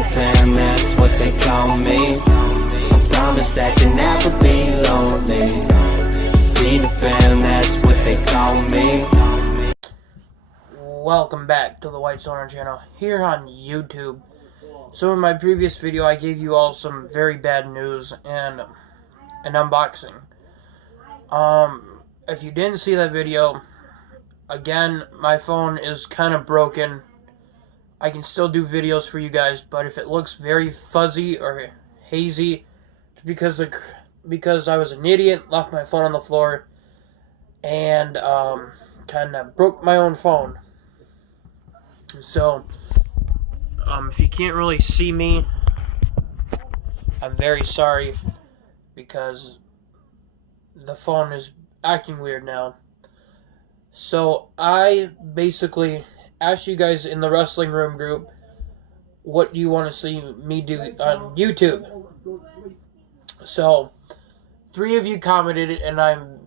Peter Pan, that's what they call me. I promise that you'll never be lonely. Peter Pan, that's what they call me. Welcome back to the White Stoner channel here on YouTube. So in my previous video I gave you all some very bad news and an unboxing. If you didn't see that video, again, my phone is kind of broken. I can still do videos for you guys, but if it looks very fuzzy or hazy, it's because I was an idiot, left my phone on the floor, and kind of broke my own phone. So, if you can't really see me, I'm very sorry, because the phone is acting weird now. So, I basically asked you guys in the wrestling room group, what do you want to see me do on YouTube? So, 3 of you commented, and I'm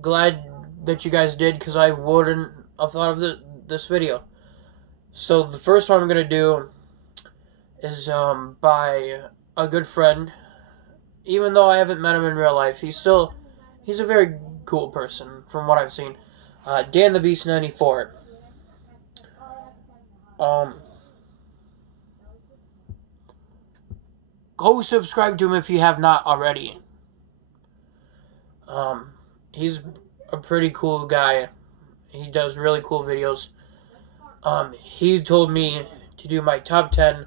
glad that you guys did, because I wouldn't have thought of this video. So the first one I'm going to do is by a good friend. Even though I haven't met him in real life, he's a very cool person from what I've seen. Dan the Beast 94. Go subscribe to him if you have not already. He's a pretty cool guy. He does really cool videos. He told me to do my top 10.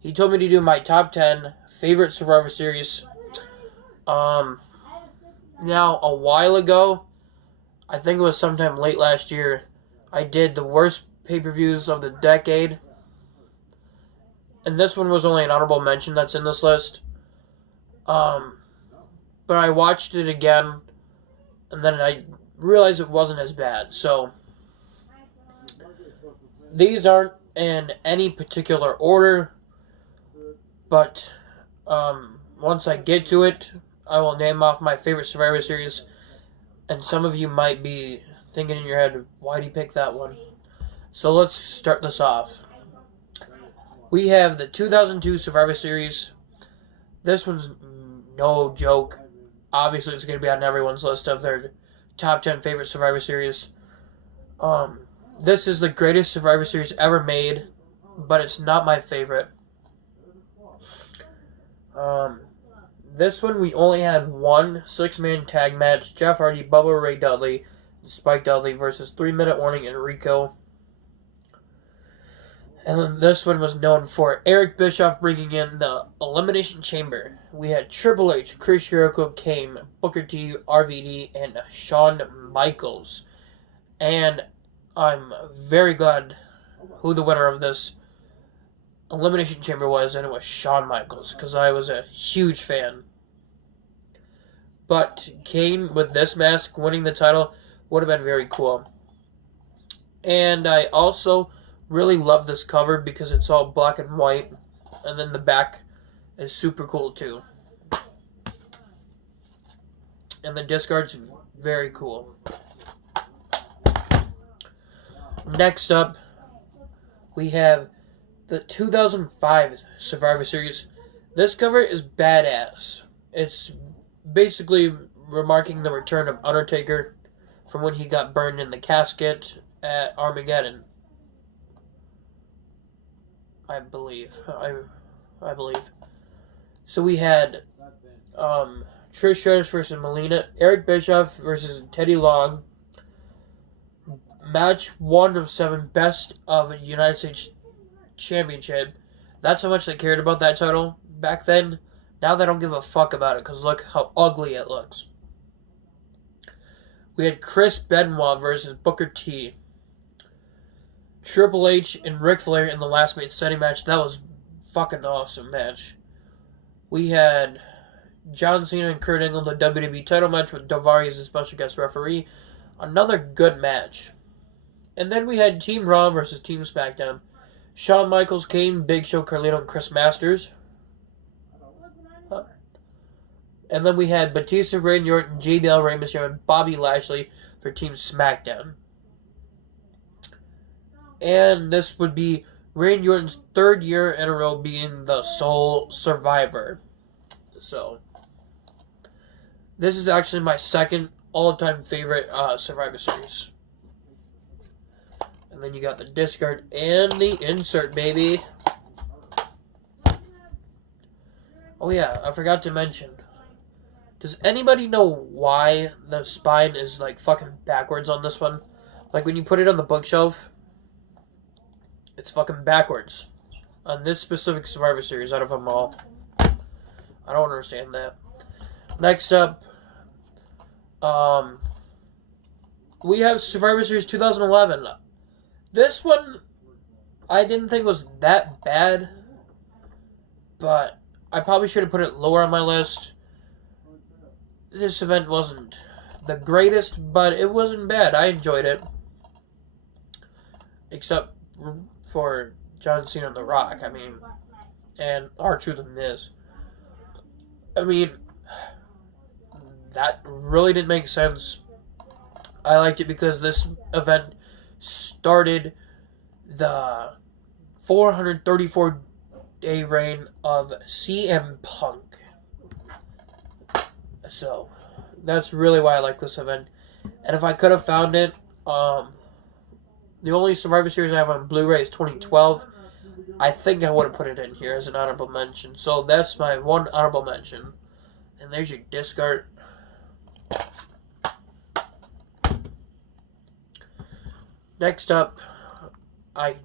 He told me to do my top 10 favorite Survivor Series. Now, a while ago, I think it was sometime late last year, I did the worst pay-per-views of the decade. And this one was only an honorable mention that's in this list. But I watched it again, and then I realized it wasn't as bad. So, these aren't in any particular order, but once I get to it, I will name off my favorite Survivor Series, and some of you might be thinking in your head, why do you pick that one? So let's start this off. We have the 2002 Survivor Series. This one's no joke. Obviously, it's going to be on everyone's list of their top 10 favorite Survivor Series. This is the greatest Survivor Series ever made, but it's not my favorite. This one, we only had one 6-man tag match. Jeff Hardy, Bubba Ray Dudley, Spike Dudley versus 3-Minute Warning and Rico. And then this one was known for Eric Bischoff bringing in the Elimination Chamber. We had Triple H, Chris Jericho, Kane, Booker T, RVD, and Shawn Michaels. And I'm very glad who the winner of this Elimination Chamber was, and it was Shawn Michaels, because I was a huge fan. But Kane, with this mask, winning the title would have been very cool. And I also really love this cover because it's all black and white, and then the back is super cool too. And the disc art's very cool. Next up, we have the 2005 Survivor Series. This cover is badass. It's basically remarking the return of Undertaker from when he got burned in the casket at Armageddon. I believe. So we had Trish Stratus versus Melina, Eric Bischoff versus Teddy Long. Match 1 of 7, best of United States Championship. That's how much they cared about that title back then. Now they don't give a fuck about it, because look how ugly it looks. We had Chris Benoit versus Booker T. Triple H and Ric Flair in the last man standing match. That was fucking awesome match. We had John Cena and Kurt Angle in the WWE title match with Daivari as a special guest referee. Another good match. And then we had Team Raw versus Team SmackDown. Shawn Michaels, Kane, Big Show, Carlito, and Chris Masters. And then we had Batista, Randy Orton, JBL, Rey Mysterio, and Bobby Lashley for Team SmackDown. And this would be Randy Orton's third year in a row being the sole survivor. So, this is actually my second all-time favorite Survivor Series. And then you got the discard and the insert, baby. Oh yeah, I forgot to mention. Does anybody know why the spine is like fucking backwards on this one? Like when you put it on the bookshelf, it's fucking backwards. On this specific Survivor Series out of them all. I don't understand that. Next up, we have Survivor Series 2011. This one, I didn't think was that bad, but I probably should have put it lower on my list. This event wasn't the greatest, but it wasn't bad. I enjoyed it. Except for John Cena and The Rock, I mean, and R-Truth and Miz. I mean, that really didn't make sense. I liked it because this event started the 434-day reign of CM Punk. So, that's really why I like this event. And if I could have found it, the only Survivor Series I have on Blu-ray is 2012. I think I would have put it in here as an honorable mention. So that's my one honorable mention. And there's your discard. Next up, I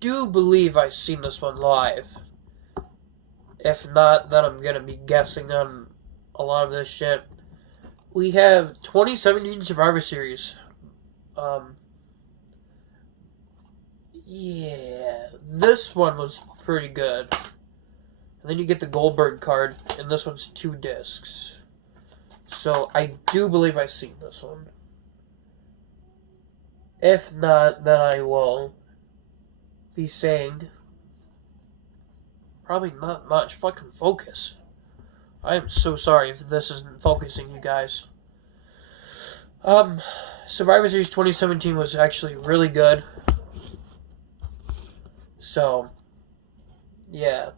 do believe I've seen this one live. If not, then I'm going to be guessing on a lot of this shit. We have 2017 Survivor Series. Yeah, this one was pretty good. And then you get the Goldberg card, and this one's 2 discs. So I do believe I've seen this one. If not, then I will be saying probably not much. Fucking focus. I am so sorry if this isn't focusing you guys. Survivor Series 2017 was actually really good. So, yeah.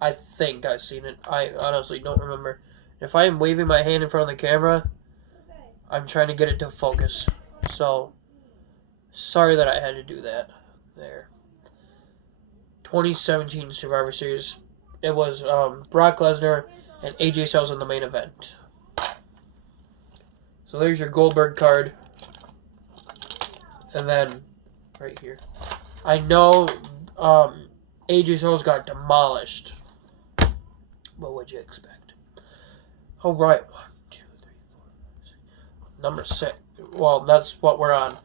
I think I've seen it. I honestly don't remember. If I am waving my hand in front of the camera, I'm trying to get it to focus. So, sorry that I had to do that. There. 2017 Survivor Series. It was Brock Lesnar and AJ Styles in the main event. So there's your Goldberg card. And then, right here. I know AJ Styles got demolished. What would you expect? Oh, right. 1, 2, 3, 4, 5, 6. Number 6. Well, that's what we're on.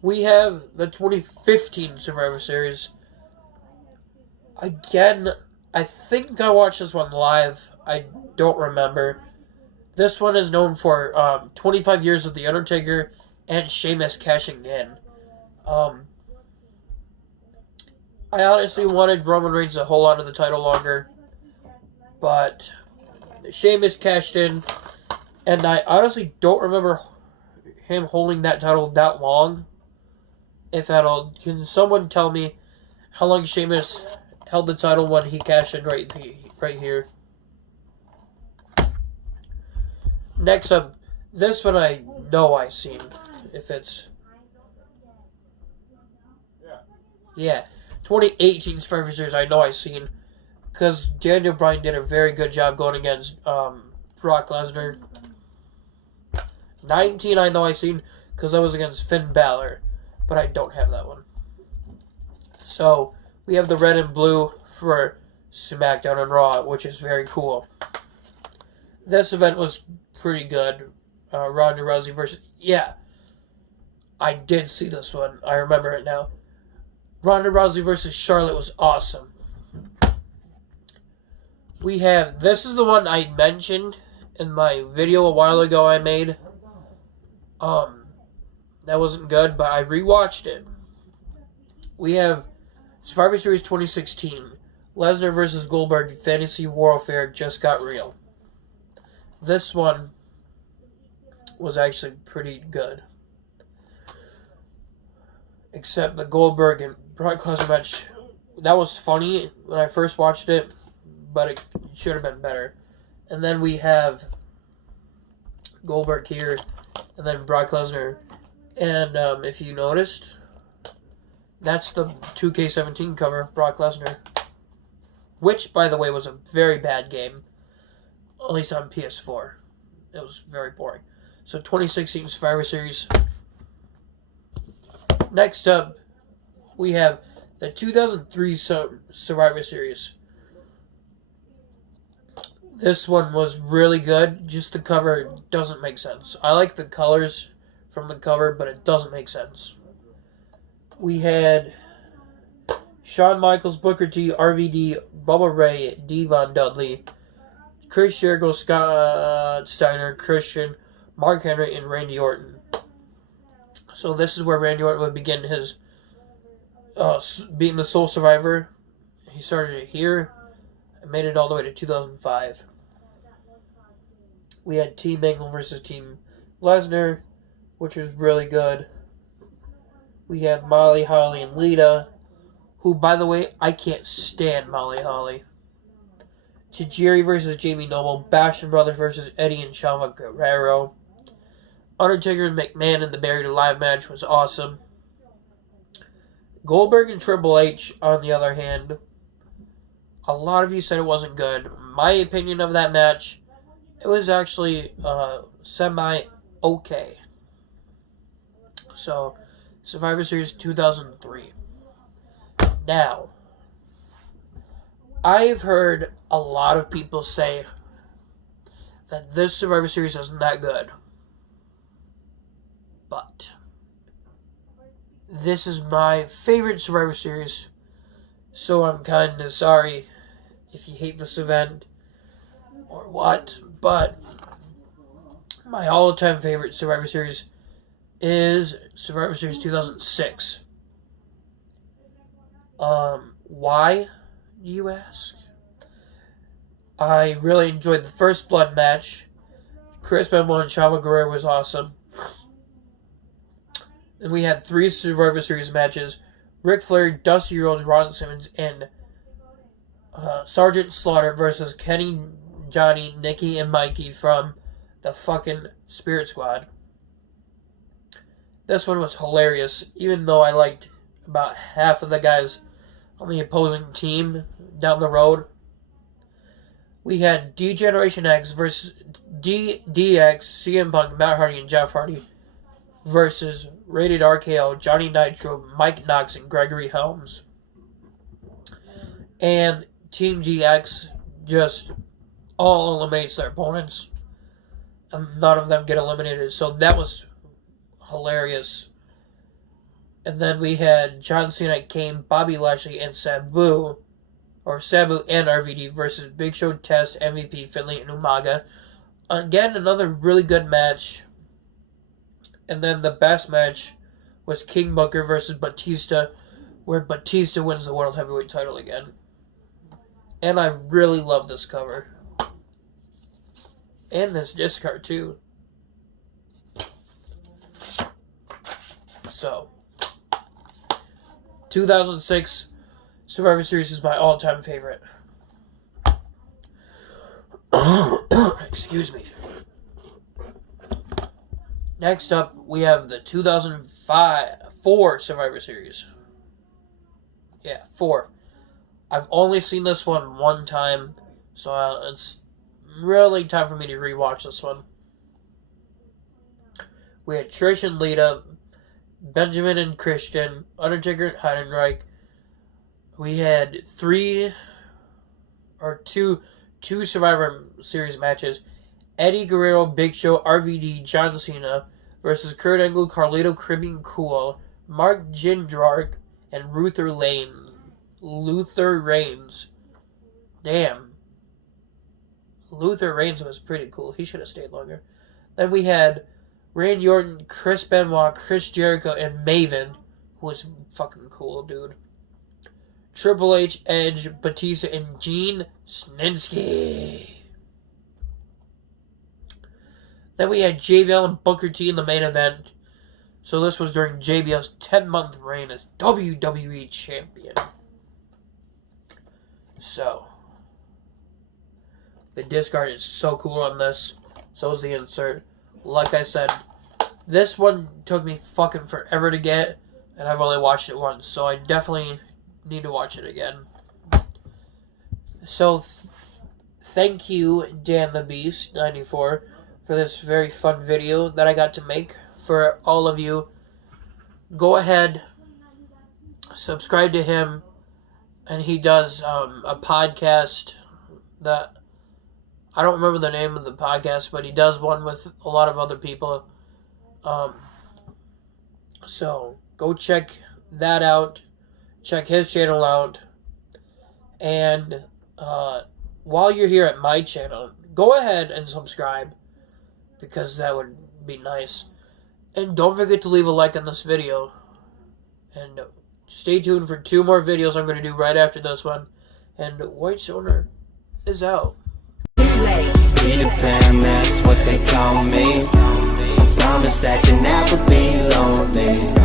We have the 2015 Survivor Series. Again, I think I watched this one live. I don't remember. This one is known for 25 years of The Undertaker and Sheamus cashing in. I honestly wanted Roman Reigns to hold on to the title longer, but Sheamus cashed in, and I honestly don't remember him holding that title that long, if at all. Can someone tell me how long Sheamus held the title when he cashed in right here? Next up, this one I know I've seen. If it's... Yeah. 2018 Survivor Series I know I've seen. Because Daniel Bryan did a very good job going against Brock Lesnar. 19 I know I've seen because I was against Finn Balor. But I don't have that one. So, we have the red and blue for SmackDown and Raw, which is very cool. This event was pretty good. Ronda Rousey versus... Yeah. I did see this one. I remember it now. Ronda Rousey versus Charlotte was awesome. We have... This is the one I mentioned in my video a while ago I made. That wasn't good, but I rewatched it. We have Survivor Series 2016. Lesnar versus Goldberg. Fantasy Warfare just got real. This one was actually pretty good. except the Goldberg and Brock Lesnar match. That was funny when I first watched it, but it should have been better. And then we have Goldberg here, and then Brock Lesnar. And if you noticed, that's the 2K17 cover of Brock Lesnar, which, by the way, was a very bad game, at least on PS4. It was very boring. So 2016 Survivor Series. Next up, we have the 2003 Survivor Series. This one was really good. Just the cover doesn't make sense. I like the colors from the cover, but it doesn't make sense. We had Shawn Michaels, Booker T, RVD, Bubba Ray, Devon Dudley, Chris Jericho, Scott Steiner, Christian, Mark Henry, and Randy Orton. So this is where Randy Orton would begin his being the sole survivor. He started it here and made it all the way to 2005. We had Team Angle versus Team Lesnar, which was really good. We had Molly, Holly, and Lita, who, by the way, I can't stand Molly Holly. Tajiri versus Jamie Noble, Bastion Brothers versus Eddie and Chavo Guerrero. Undertaker and McMahon in the Buried Alive match was awesome. Goldberg and Triple H, on the other hand, a lot of you said it wasn't good. My opinion of that match, it was actually semi-okay. So, Survivor Series 2003. Now, I've heard a lot of people say that this Survivor Series isn't that good. But this is my favorite Survivor Series, so I'm kind of sorry if you hate this event or what, but my all-time favorite Survivor Series is Survivor Series 2006. Why, do you ask? I really enjoyed the first blood match. Chris Benoit and Chavo Guerrero was awesome. And we had 3 Survivor Series matches. Ric Flair, Dusty Rhodes, Ron Simmons, and Sergeant Slaughter versus Kenny, Johnny, Nikki, and Mikey from the fucking Spirit Squad. This one was hilarious, even though I liked about half of the guys on the opposing team down the road. We had D-Generation X versus DX, CM Punk, Matt Hardy, and Jeff Hardy versus Rated RKO, Johnny Nitro, Mike Knox, and Gregory Helms. And Team DX just all eliminates their opponents. And none of them get eliminated. So that was hilarious. And then we had John Cena, Kane, Bobby Lashley, and Sabu and RVD versus Big Show, Test, MVP, Finlay, and Umaga. Again, another really good match. And then the best match was King Booker versus Batista, where Batista wins the World Heavyweight title again. And I really love this cover. And this disc card, too. So, 2006 Survivor Series is my all-time favorite. Excuse me. Next up, we have the 2004 Survivor Series. Yeah, 4. I've only seen this one time, so it's really time for me to rewatch this one. We had Trish and Lita, Benjamin and Christian, Undertaker and Heidenreich. We had two Survivor Series matches. Eddie Guerrero, Big Show, RVD, John Cena versus Kurt Angle, Carlito, Cribbing Cool, Mark Jindrak, and Luther Reigns. Damn. Luther Reigns was pretty cool. He should have stayed longer. Then we had Randy Orton, Chris Benoit, Chris Jericho, and Maven, who was fucking cool, dude. Triple H, Edge, Batista, and Gene Snitsky. Then we had JBL and Booker T in the main event So this was during JBL's 10-month reign as WWE Champion. So, the disc art is so cool on this. So is the insert. Like I said, this one took me fucking forever to get, and I've only watched it once, so I definitely need to watch it again. So, thank you, Dan the Beast 94, for this very fun video that I got to make for all of you. Go ahead, subscribe to him, and he does a podcast that, I don't remember the name of the podcast, but he does one with a lot of other people. So, go check that out. Check his channel out. And while you're here at my channel, go ahead and subscribe, because that would be nice. And don't forget to leave a like on this video. And stay tuned for 2 more videos I'm going to do right after this one. And White Stoner is out. Peter Pan, that's what they call me. I promise that you'll never be lonely.